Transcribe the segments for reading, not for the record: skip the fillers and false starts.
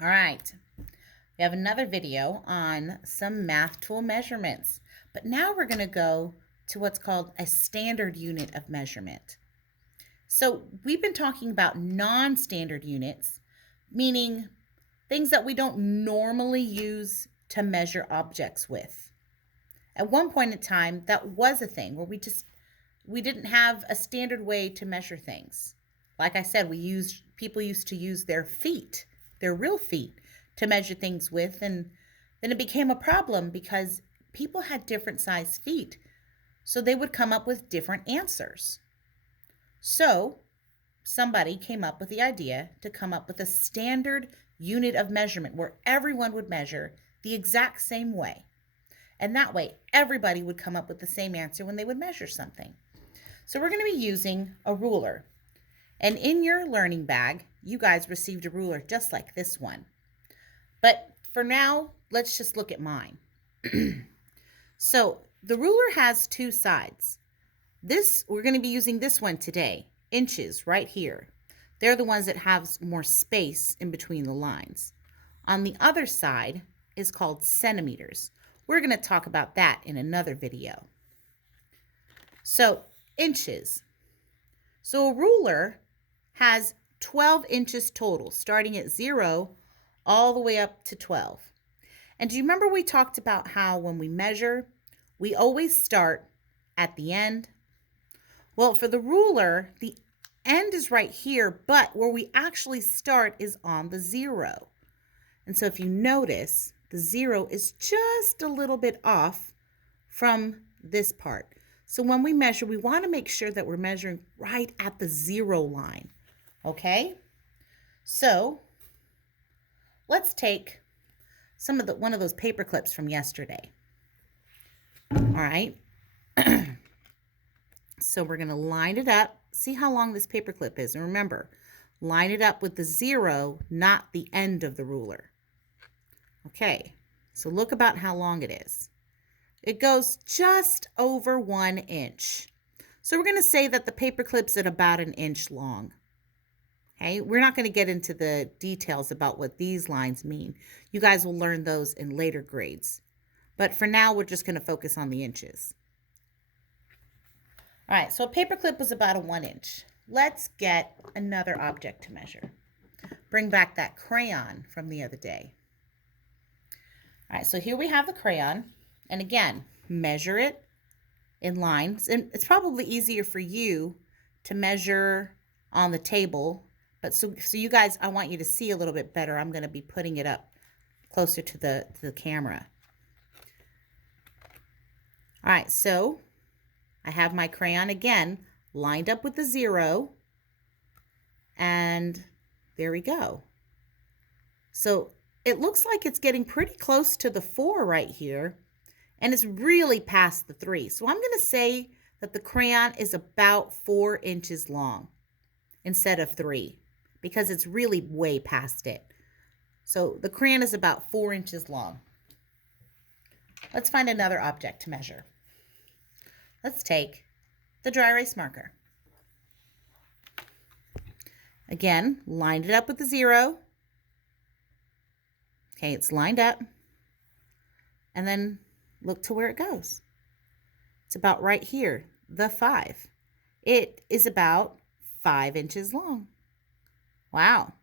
All right, we have another video on some math tool measurements, but now we're going to go to what's called a standard unit of measurement. So we've been talking about non-standard units, meaning things that we don't normally use to measure objects with. At one point in time, that was a thing where we didn't have a standard way to measure things. Like I said, people used to use their feet, their real feet, to measure things with, and then it became a problem because people had different sized feet, so they would come up with different answers. So somebody came up with the idea to come up with a standard unit of measurement where everyone would measure the exact same way. And that way, everybody would come up with the same answer when they would measure something. So we're going to be using a ruler. And in your learning bag, you guys received a ruler just like this one. But for now, let's just look at mine. So the ruler has two sides. We're going to be using this one today, inches right here. They're the ones that have more space in between the lines. On the other side is called centimeters. We're going to talk about that in another video. So inches. So a ruler has 12 inches total, starting at 0 all the way up to 12. And do you remember we talked about how when we measure, we always start at the end? Well, for the ruler, the end is right here, but where we actually start is on the 0. And so if you notice, the 0 is just a little bit off from this part. So when we measure, we want to make sure that we're measuring right at the 0 line. Okay? So let's take one of those paper clips from yesterday. All right. So we're going to line it up. See how long this paper clip is. And remember, line it up with the 0, not the end of the ruler. Okay. So look about how long it is. It goes just over 1 inch. So we're going to say that the paper clip's at about 1 inch long. Okay, we're not going to get into the details about what these lines mean. You guys will learn those in later grades. But for now, we're just going to focus on the inches. All right, so a paper clip was about a 1 inch. Let's get another object to measure. Bring back that crayon from the other day. All right, so here we have the crayon. And again, measure it in lines. And it's probably easier for you to measure on the table. But so you guys, I want you to see a little bit better. I'm going to be putting it up closer to the camera. All right, so I have my crayon again lined up with the 0. And there we go. So it looks like it's getting pretty close to the 4 right here. And it's really past the 3. So I'm going to say that the crayon is about 4 inches long instead of 3 because it's really way past it. So the crayon is about 4 inches long. Let's find another object to measure. Let's take the dry erase marker. Again, line it up with the 0. Okay, it's lined up. And then look to where it goes. It's about right here, the 5. It is about 5 inches long. Wow.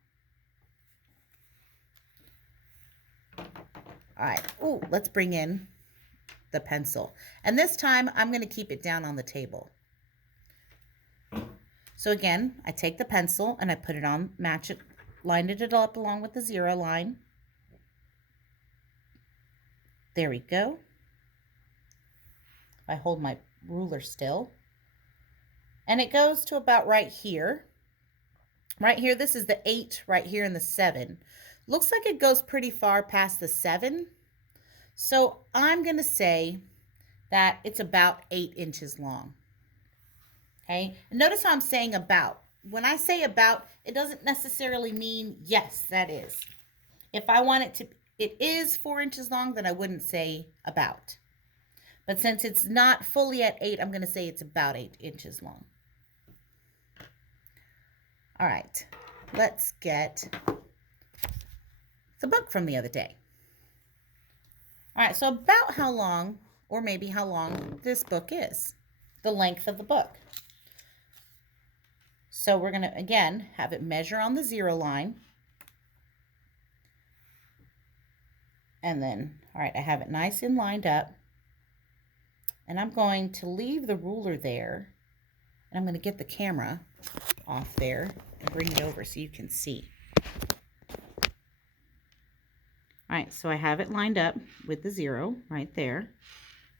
All right. Oh, let's bring in the pencil. And this time I'm going to keep it down on the table. So again, I take the pencil and I put it on, match it, lined it up along with the 0 line. There we go. I hold my ruler still. And it goes to about right here. Right here, this is the 8 right here and the 7. Looks like it goes pretty far past the 7. So I'm going to say that it's about 8 inches long. Okay, and notice how I'm saying about. When I say about, it doesn't necessarily mean yes, that is. If I want it is 4 inches long, then I wouldn't say about. But since it's not fully at 8, I'm going to say it's about 8 inches long. All right, let's get the book from the other day. All right, so about how long, or maybe how long this book is, the length of the book. So we're going to, again, have it measure on the 0 line. And then, all right, I have it nice and lined up. And I'm going to leave the ruler there. And I'm going to get the camera off there and bring it over so you can see. All right, so I have it lined up with the 0 right there.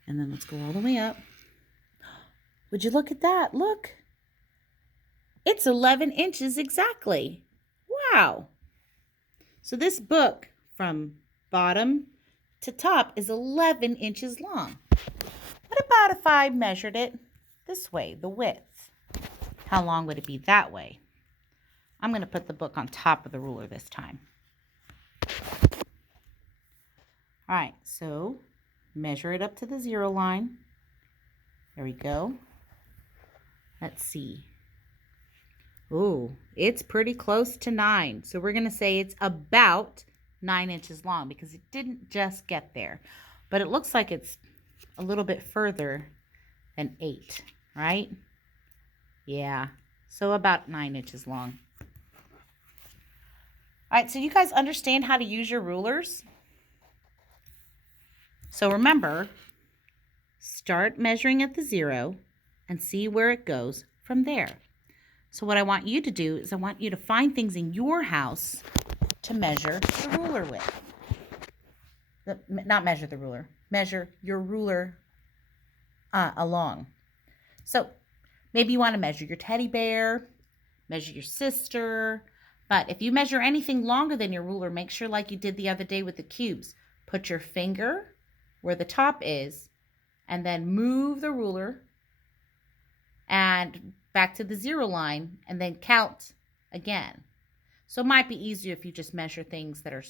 And then let's go all the way up. Would you look at that? Look. It's 11 inches exactly. Wow. So this book from bottom to top is 11 inches long. What about if I measured it this way, the width? How long would it be that way? I'm going to put the book on top of the ruler this time. All right, so measure it up to the 0 line. There we go. Let's see. Ooh, it's pretty close to 9. So we're going to say it's about 9 inches long because it didn't just get there. But it looks like it's a little bit further than 8, right? Yeah, so about 9 inches long. All right, so you guys understand how to use your rulers? So remember, start measuring at the 0 and see where it goes from there. So what I want you to do is I want you to find things in your house to measure the ruler with. Not measure the ruler, measure your ruler along. So maybe you want to measure your teddy bear, measure your sister, but if you measure anything longer than your ruler, make sure like you did the other day with the cubes, put your finger where the top is and then move the ruler and back to the 0 line and then count again. So it might be easier if you just measure things that are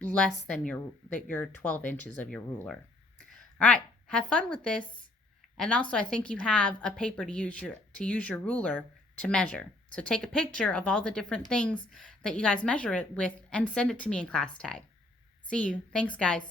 less than your 12 inches of your ruler. All right, have fun with this. And also I think you have a paper to use your ruler to measure. So take a picture of all the different things that you guys measure it with and send it to me in class tag. See you. Thanks, guys.